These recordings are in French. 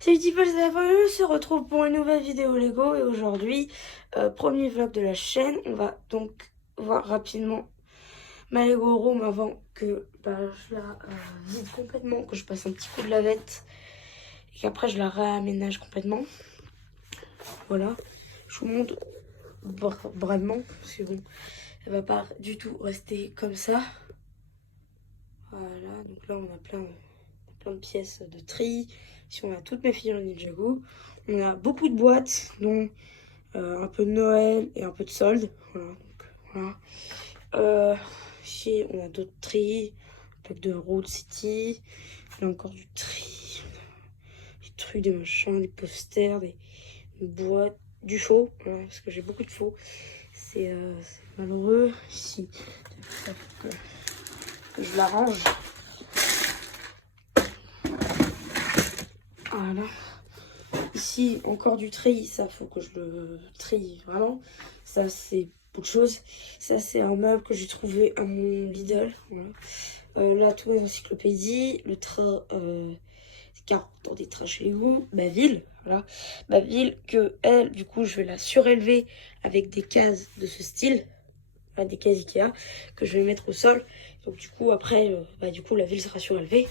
Salut People, c'est la fin, on se retrouve pour une nouvelle vidéo Lego et aujourd'hui, premier vlog de la chaîne. On va donc voir rapidement ma Lego Room avant que je la vide complètement, que je passe un petit coup de lavette et qu'après je la réaménage complètement. Voilà, je vous montre brièvement parce que bon, elle va pas du tout rester comme ça. Voilà, donc là on a plein de pièces de tri. Ici on a toutes mes figurines Ninjago. On a beaucoup de boîtes dont un peu de Noël et un peu de solde. Voilà, donc, voilà. Ici on a d'autres tri, un peu de Road City. Là encore du tri, des trucs, des machins, des posters, des boîtes, du faux, voilà, parce que j'ai beaucoup de faux. C'est malheureux. Ici, ça faut que je l'arrange. Voilà. Ici, encore du tri, ça faut que je le trie vraiment. Ça, c'est beaucoup de choses. Ça, c'est un meuble que j'ai trouvé à mon Lidl. Voilà. Là, tous mes encyclopédies, le train, 40 ans des trains chez Lego, ma ville, voilà. Ma ville que, elle, du coup, je vais la surélever avec des cases de ce style. Voilà, des cases Ikea que je vais mettre au sol. Donc, du coup, après, du coup, la ville sera surélevée.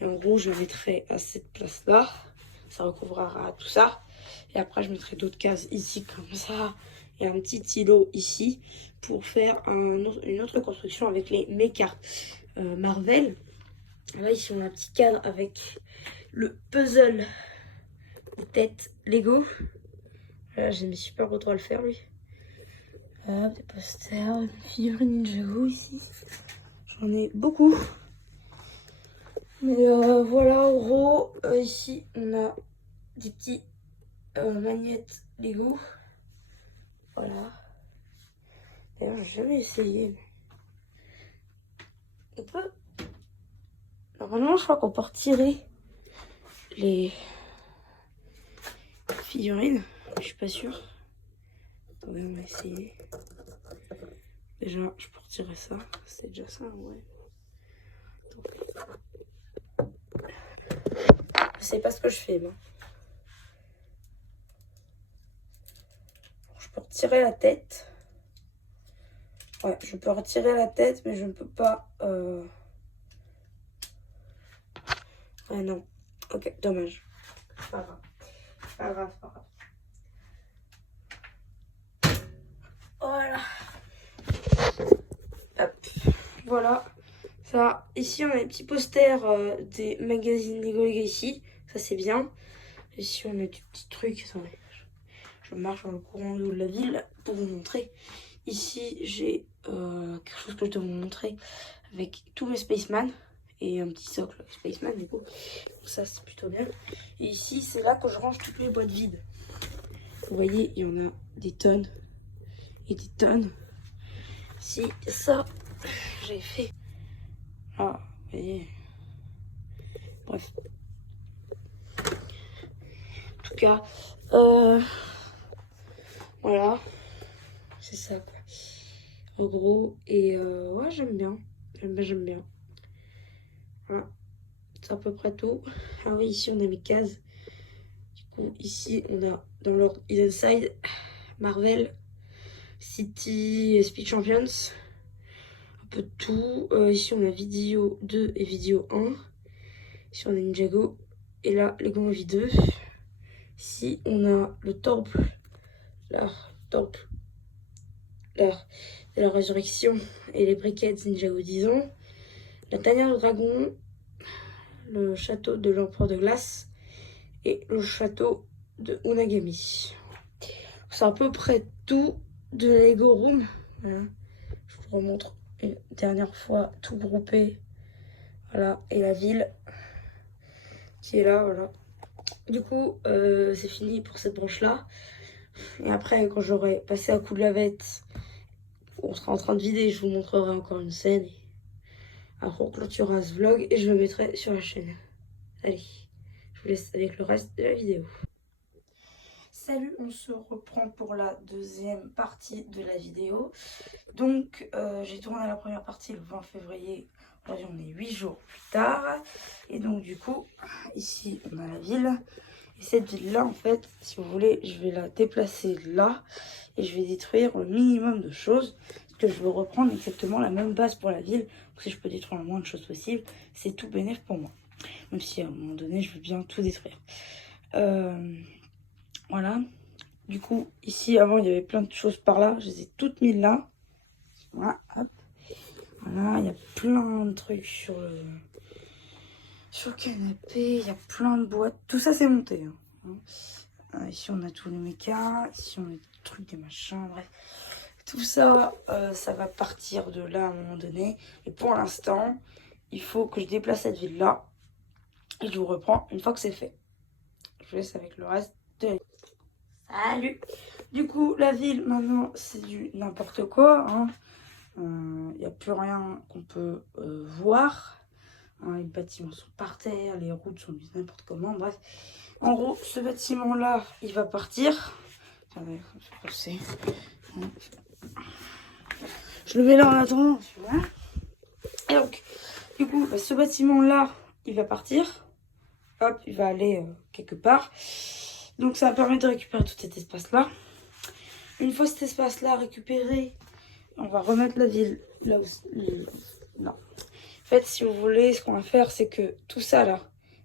Et en gros, je la mettrai à cette place-là. Ça recouvrira tout ça. Et après, je mettrai d'autres cases ici comme ça. Et un petit îlot ici pour faire une autre construction avec mes cartes Marvel. Là, ici, on a un petit cadre avec le puzzle de tête Lego. Là, j'ai mis super beau droit à le faire, lui. Des posters, des figurines Ninjago ici. J'en ai beaucoup. Mais voilà, en gros, ici, on a des petits magnettes Lego. Voilà. D'ailleurs, j'ai jamais essayé. On peut... Normalement, je crois qu'on peut retirer les figurines. Je suis pas sûre. Attendez, on va essayer. Déjà, je peux retirer ça. C'est déjà ça, ouais. Je sais pas ce que je fais, moi. Je peux retirer la tête. Ouais, je peux retirer la tête, mais je ne peux pas... Ouais, non. Ok, dommage. Pas grave. Pas grave, pas grave. Voilà. Hop. Voilà. Ça, ici, on a les petits posters des magazines Lego Legacy. Ça, c'est bien. Ici, on a des petits trucs. Attendez. Je marche dans le courant de la ville pour vous montrer. Ici, j'ai quelque chose que je dois vous montrer avec tous mes Spaceman et un petit socle Spaceman du coup. Donc ça, c'est plutôt bien. Et ici, c'est là que je range toutes les boîtes vides. Vous voyez, il y en a des tonnes et des tonnes. Si ça, j'ai fait. Ah, vous voyez. Bref. En tout cas, voilà. C'est ça, quoi. En gros, et ouais, j'aime bien. J'aime bien. Voilà. C'est à peu près tout. Ah oui, ici, on a mes cases. Du coup, ici, on a dans l'ordre Inside, Marvel, City, Speed Champions. Un peu de tout. Ici, on a Vidéo 2 et Vidéo 1. Ici, on a Ninjago. Et là, Lego Movie 2. Ici, on a le temple. Là, temple. Là, de la résurrection et les briquettes Ninjago 10 ans. La tanière de dragon. Le château de l'empereur de glace. Et le château de Unagami. C'est à peu près tout de la Lego Room. Voilà. Je vous remontre une dernière fois tout groupé. Voilà. Et la ville qui est là. Voilà. Du coup, c'est fini pour cette branche-là. Et après, quand j'aurai passé un coup de lavette, on sera en train de vider. Je vous montrerai encore une scène. Après, on clôturera ce vlog et je le mettrai sur la chaîne. Allez, je vous laisse avec le reste de la vidéo. Salut, on se reprend pour la deuxième partie de la vidéo. Donc, j'ai tourné la première partie le 20 février. Aujourd'hui, on est 8 jours plus tard. Et donc, du coup, ici, on a la ville. Et cette ville-là, en fait, si vous voulez, je vais la déplacer là. Et je vais détruire le minimum de choses. Parce que je veux reprendre exactement la même base pour la ville. Donc si je peux détruire le moins de choses possible, c'est tout bénéf pour moi. Même si à un moment donné, je veux bien tout détruire. Voilà. Du coup, ici, avant, il y avait plein de choses par là. Je les ai toutes mises là. Voilà, hop. Voilà, il y a plein de trucs sur le canapé. Il y a plein de boîtes. Tout ça, c'est monté. Ici, on a tous les mécas. Ici, on a des trucs, des machins, bref. Tout ça, ça va partir de là à un moment donné. Et pour l'instant, il faut que je déplace cette ville-là. Et je vous reprends une fois que c'est fait. Je vous laisse avec le reste de la vie. Salut! Du coup, la ville, maintenant, c'est du n'importe quoi. Il n'y a plus rien qu'on peut voir. Les bâtiments sont par terre, les routes sont mises n'importe comment. Bref, en gros, ce bâtiment-là, il va partir. Attendez, je vais passer. Je le mets là en attendant. Voilà. Et donc, du coup, ce bâtiment-là, il va partir. Hop, il va aller quelque part. Donc, ça va permettre de récupérer tout cet espace-là. Une fois cet espace-là récupéré, on va remettre la ville là où... Non. En fait, si vous voulez, ce qu'on va faire, c'est que tout ça, là,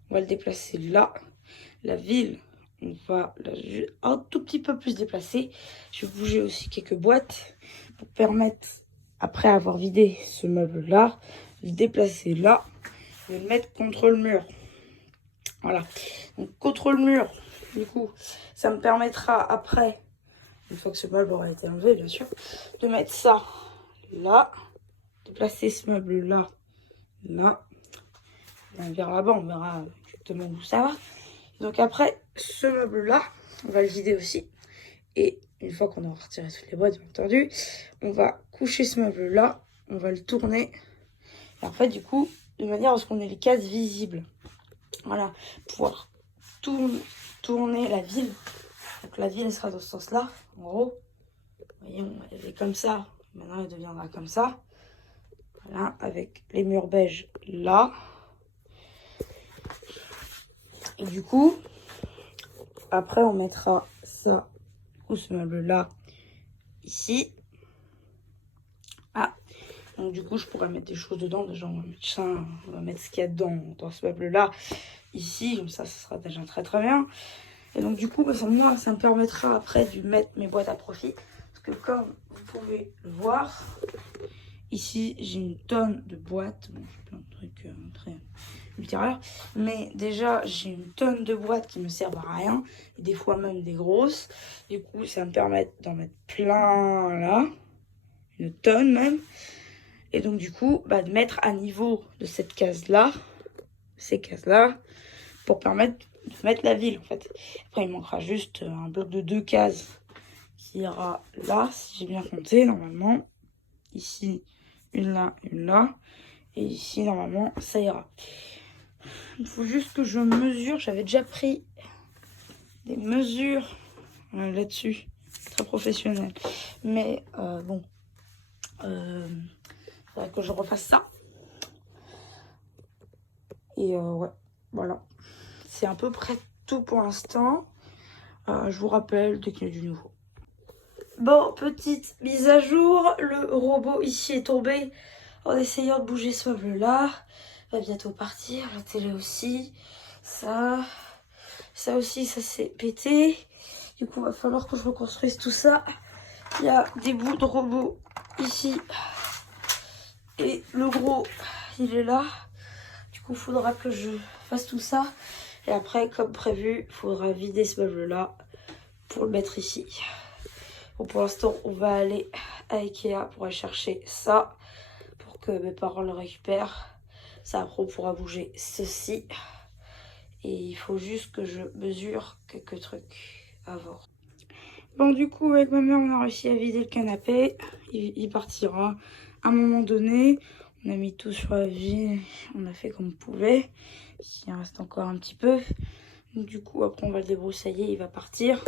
on va le déplacer là. La ville, on va un tout petit peu plus déplacer. Je vais bouger aussi quelques boîtes pour permettre, après avoir vidé ce meuble-là, de le déplacer là et de le mettre contre le mur. Voilà. Donc, contre le mur, du coup, ça me permettra après, une fois que ce meuble aura été enlevé, bien sûr, de mettre ça là, de placer ce meuble-là, là. On verra là-bas, on verra exactement où ça va. Donc après, ce meuble-là, on va le vider aussi. Et une fois qu'on aura retiré toutes les boîtes, bien entendu, on va coucher ce meuble-là, on va le tourner. Et en fait, du coup, de manière à ce qu'on ait les cases visibles. Voilà, pouvoir tourner la ville. Donc la ville, elle sera dans ce sens-là, en gros. Voyons, elle est comme ça. Maintenant, elle deviendra comme ça. Voilà, avec les murs beige là. Et du coup, après, on mettra ça, ou ce meuble-là, ici. Ah, donc du coup, je pourrais mettre des choses dedans. Déjà, on va mettre ça, on va mettre ce qu'il y a dedans, dans ce meuble-là, ici. Comme ça sera déjà très très bien. Et donc du coup, ça me permettra après de mettre mes boîtes à profit. Parce que comme vous pouvez le voir, ici, j'ai une tonne de boîtes. Bon, j'ai plein de trucs très ultérieurs. Mais déjà, j'ai une tonne de boîtes qui me servent à rien. Et des fois même des grosses. Du coup, ça me permet d'en mettre plein là. Une tonne même. Et donc du coup, de mettre à niveau de cette case-là, ces cases-là, pour permettre de mettre la ville en fait. Après, il manquera juste un bloc de 2 cases qui ira là, si j'ai bien compté, normalement. Ici, une là. Et ici, normalement, ça ira. Il faut juste que je mesure. J'avais déjà pris des mesures là-dessus. Très professionnel. Mais bon, faudrait que je refasse ça. Et ouais, voilà. C'est à peu près tout pour l'instant. Je vous rappelle dès qu'il y a du nouveau. Bon, petite mise à jour. Le robot ici est tombé en essayant de bouger ce meuble-là. Va bientôt partir. La télé aussi. Ça aussi, ça s'est pété. Du coup, il va falloir que je reconstruise tout ça. Il y a des bouts de robot ici. Et le gros, il est là. Du coup, il faudra que je fasse tout ça. Et après, comme prévu, il faudra vider ce meuble-là pour le mettre ici. Bon, pour l'instant, on va aller à Ikea pour aller chercher ça. Pour que mes parents le récupèrent. Ça, après, on pourra bouger ceci. Et il faut juste que je mesure quelques trucs avant. Bon, du coup, avec ma mère, on a réussi à vider le canapé. Il partira à un moment donné. On a mis tout sur la vie. On a fait comme on pouvait. Il reste encore un petit peu. Donc, du coup, après, on va le débroussailler. Il va partir.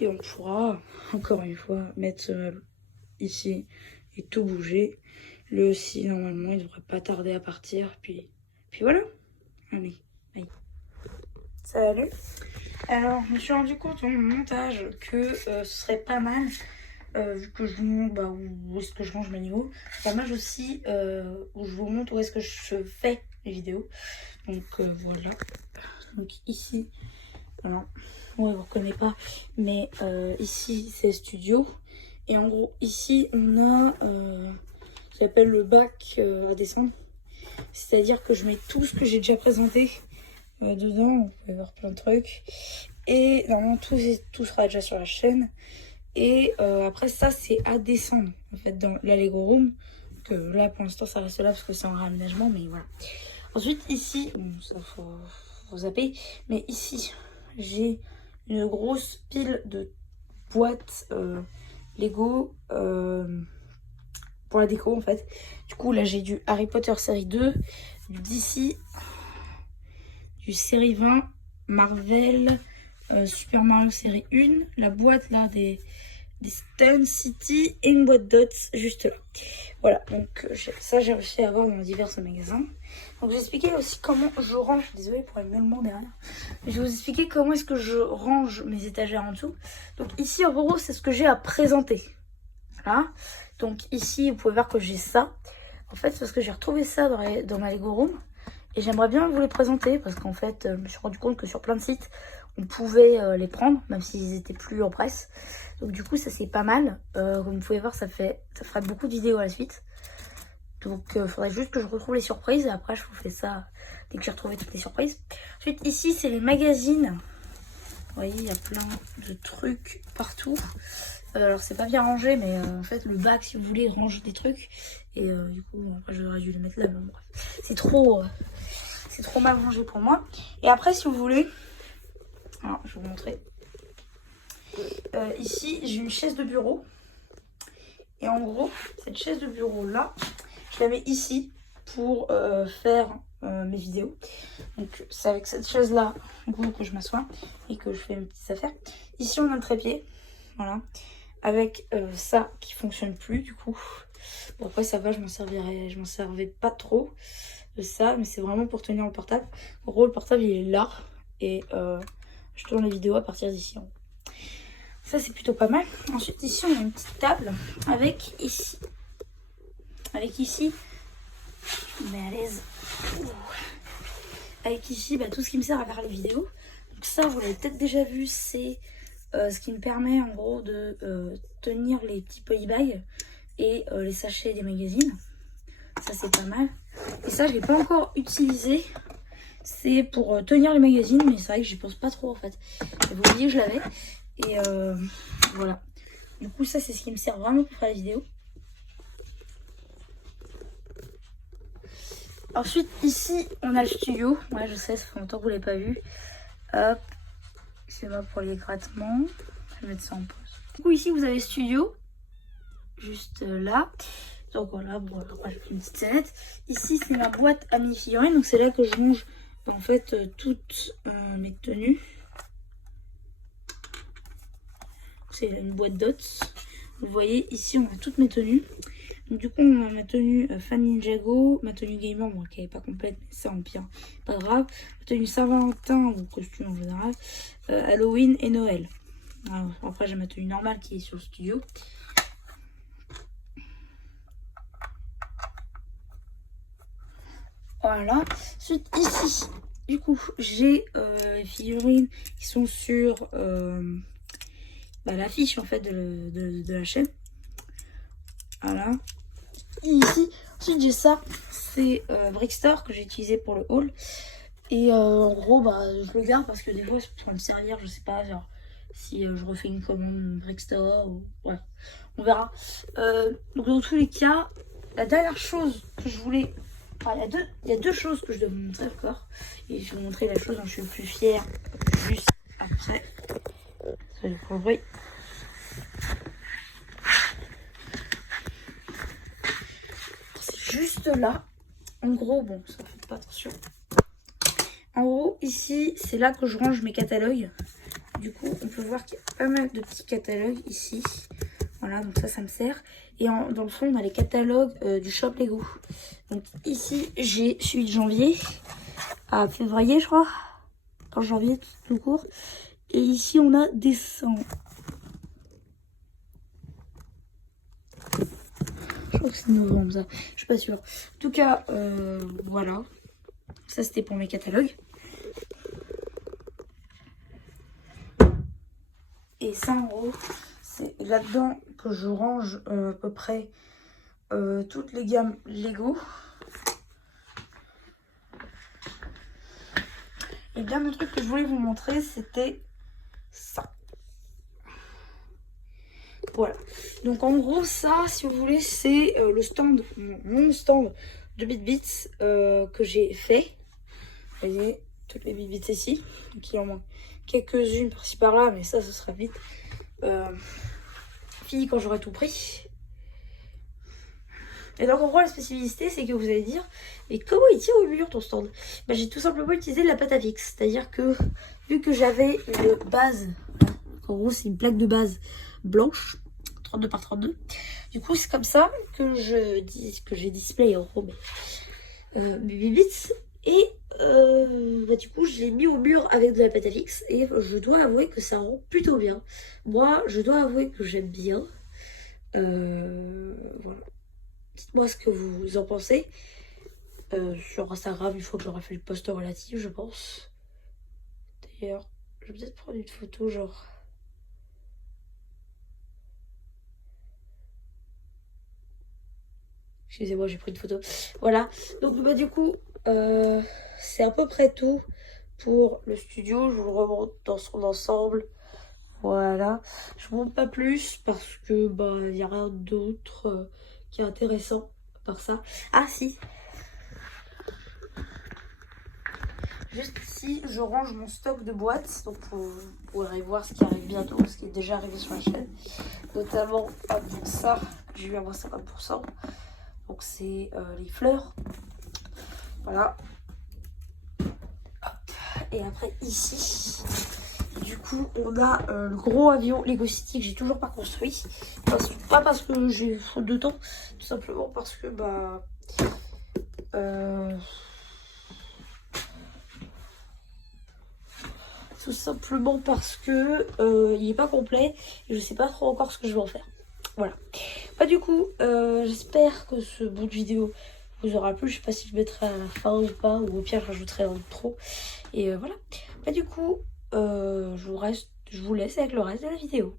Et on pourra, encore une fois, mettre ce meuble ici et tout bouger. Lui aussi, normalement, il devrait pas tarder à partir. Puis voilà. Allez, bye. Salut. Alors, je me suis rendu compte en montage que ce serait pas mal, vu que je vous montre où est-ce que je range mes niveaux, pas mal aussi où je vous montre où est-ce que je fais les vidéos. Donc voilà. Donc ici, alors, ouais, vous ne reconnaissez pas, mais ici c'est studio. Et en gros, ici on a ce qu'on appelle le bac à descendre. C'est-à-dire que je mets tout ce que j'ai déjà présenté dedans. Vous pouvez voir plein de trucs. Et normalement, tout sera déjà sur la chaîne. Et après ça, c'est à descendre en fait dans la Lego Room. Que là, pour l'instant, ça reste là parce que c'est en réaménagement, mais voilà. Ensuite, ici, bon, ça faut zapper. Mais ici, j'ai une grosse pile de boîtes Lego pour la déco en fait. Du coup, là, j'ai du Harry Potter série 2, du DC, du série 20, Marvel, Super Mario série 1, la boîte là des Stun City et une boîte Dots juste là. Voilà, donc ça j'ai réussi à avoir dans divers magasins. Donc je vais expliquer aussi comment je range, désolée pour les miaulements derrière. Je vais vous expliquer comment est-ce que je range mes étagères en dessous. Donc ici en gros c'est ce que j'ai à présenter. Voilà, donc ici vous pouvez voir que j'ai ça. En fait c'est parce que j'ai retrouvé ça dans ma Lego Room. Et j'aimerais bien vous les présenter parce qu'en fait, je me suis rendu compte que sur plein de sites, on pouvait les prendre, même s'ils étaient plus en presse. Donc du coup, ça c'est pas mal. Comme vous pouvez voir, ça fera beaucoup de vidéos à la suite. Donc il faudrait juste que je retrouve les surprises. Et après, je vous fais ça dès que j'ai retrouvé toutes les surprises. Ensuite, ici, c'est les magazines. Vous voyez, il y a plein de trucs partout. Alors, c'est pas bien rangé, mais en fait, le bac, si vous voulez, range des trucs. Et du coup, après, j'aurais dû le mettre là. Bon, bref. C'est trop mal rangé pour moi. Et après, si vous voulez, alors, je vais vous montrer. Ici, j'ai une chaise de bureau. Et en gros, cette chaise de bureau-là, je la mets ici pour faire mes vidéos. Donc, c'est avec cette chaise-là que je m'assois et que je fais mes petites affaires. Ici, on a le trépied. Voilà. Avec ça qui fonctionne plus, du coup. Bon, après, ça va, je m'en servais pas trop de ça, mais c'est vraiment pour tenir le portable. En gros, le portable, il est là. Et je tourne les vidéos à partir d'ici. Ça, c'est plutôt pas mal. Ensuite, ici, on a une petite table avec ici. Je me mets à l'aise. Avec ici, tout ce qui me sert à faire les vidéos. Donc ça, vous l'avez peut-être déjà vu, c'est ce qui me permet en gros de tenir les petits polybags et les sachets des magazines. Ça, c'est pas mal. Et ça, je l'ai pas encore utilisé. C'est pour tenir les magazines, mais c'est vrai que j'y pense pas trop en fait. J'avais oublié que je l'avais. Et voilà. Du coup, ça, c'est ce qui me sert vraiment pour faire la vidéo. Ensuite, ici, on a le studio. Ouais, je sais, ça fait longtemps que vous ne l'avez pas vu. Hop. C'est pas pour les grattements. Je vais mettre ça en pause. Du coup, ici, vous avez le studio. Juste là. Donc voilà, bon, après, j'ai une petite scénette. Ici, c'est ma boîte à mini-figurines. Donc, c'est là que je range en fait toutes mes tenues. C'est une boîte Dots. Vous voyez, ici, on a toutes mes tenues. Donc, du coup, on a ma tenue Fan Ninjago, ma tenue Gamer, bon, qui n'est pas complète, mais c'est en pire, pas grave. Ma tenue Saint-Valentin, ou costume en général, Halloween et Noël. Alors, après, j'ai ma tenue normale qui est sur le studio. Voilà. Ensuite, ici, du coup, j'ai les figurines qui sont sur l'affiche en fait de la chaîne. Voilà. Ici, ensuite j'ai ça, c'est Brickstore que j'ai utilisé pour le haul. Et en gros, je le garde parce que des fois, ça peut me servir, je sais pas, genre si je refais une commande Brickstore ou ouais, on verra. Donc dans tous les cas, la dernière chose que je voulais, il y a deux choses que je dois vous montrer encore. Et je vais vous montrer la chose dont je suis le plus fière juste après. Ça fait le bruit. Juste là, en gros, bon, ça fait pas attention. En gros, ici, c'est là que je range mes catalogues. Du coup, on peut voir qu'il y a pas mal de petits catalogues ici. Voilà, donc ça me sert. Et dans le fond, on a les catalogues du shop Lego. Donc ici, j'ai celui de janvier à février, je crois. quand janvier tout court. Et ici on a décembre. Je crois que c'est novembre ça, je suis pas sûre. En tout cas, voilà. Ça c'était pour mes catalogues. Et ça en gros, c'est là-dedans que je range à peu près toutes les gammes Lego. Et bien le truc que je voulais vous montrer, c'était ça. Voilà. Donc en gros ça, si vous voulez, c'est le stand, mon stand de BitBits que j'ai fait. Vous voyez, toutes les BitBits ici. Donc il en manque quelques-unes par-ci par-là, mais ça, ce sera vite fini quand j'aurai tout pris. Et donc en gros la spécificité, c'est que vous allez dire, mais comment il tient au mur ton stand? Bah, j'ai tout simplement utilisé de la pâte à fixe. C'est-à-dire que vu que j'avais une base, en gros c'est une plaque de base blanche, 32 par 32. Du coup c'est comme ça que j'ai display en gros mes BitBits. Et bah, du coup je l'ai mis au mur avec de la pâte à fixe. Et je dois avouer que ça rend plutôt bien. Moi je dois avouer que j'aime bien. Voilà. Dites-moi ce que vous en pensez sur Instagram une fois que j'aurai fait le post relatif, je pense. D'ailleurs, je vais peut-être prendre une photo genre. Excusez-moi, j'ai pris une photo. Voilà. Donc bah du coup, c'est à peu près tout pour le studio. Je vous le remonte dans son ensemble. Voilà. Je ne montre pas plus parce que bah il n'y a rien d'autre qui est intéressant par ça. Ah si. Juste ici, je range mon stock de boîtes. Donc vous pourrez voir ce qui arrive bientôt, ce qui est déjà arrivé sur la chaîne. Notamment ça, j'ai eu à moins 50%. Donc c'est les fleurs. Voilà. Hop. Et après ici, du coup, on a le gros avion Lego City que j'ai toujours pas construit. Pas parce que j'ai faute de temps, tout simplement parce que bah tout simplement parce que il est pas complet et je sais pas trop encore ce que je vais en faire. Voilà. Bah du coup, j'espère que ce bout de vidéo vous aura plu. Je sais pas si je mettrai à la fin ou pas, ou au pire je rajouterai un trop. Et voilà. Bah du coup, je vous laisse avec le reste de la vidéo.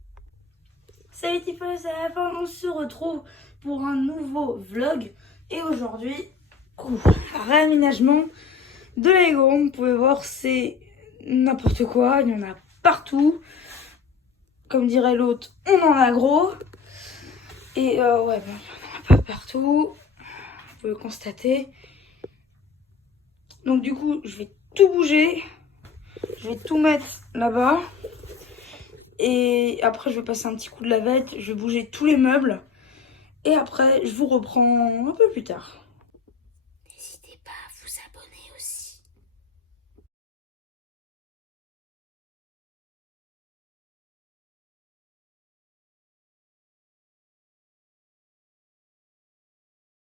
Salut Tiffany, c'est la fin, on se retrouve pour un nouveau vlog. Et aujourd'hui, réaménagement de Lego. Vous pouvez voir, c'est n'importe quoi, il y en a partout. Comme dirait l'autre, on en a gros. Et ouais, bon, il n'y en a pas partout. Vous pouvez le constater. Donc du coup, je vais tout bouger. Je vais tout mettre là-bas. Et après, je vais passer un petit coup de lavette. Je vais bouger tous les meubles. Et après, je vous reprends un peu plus tard.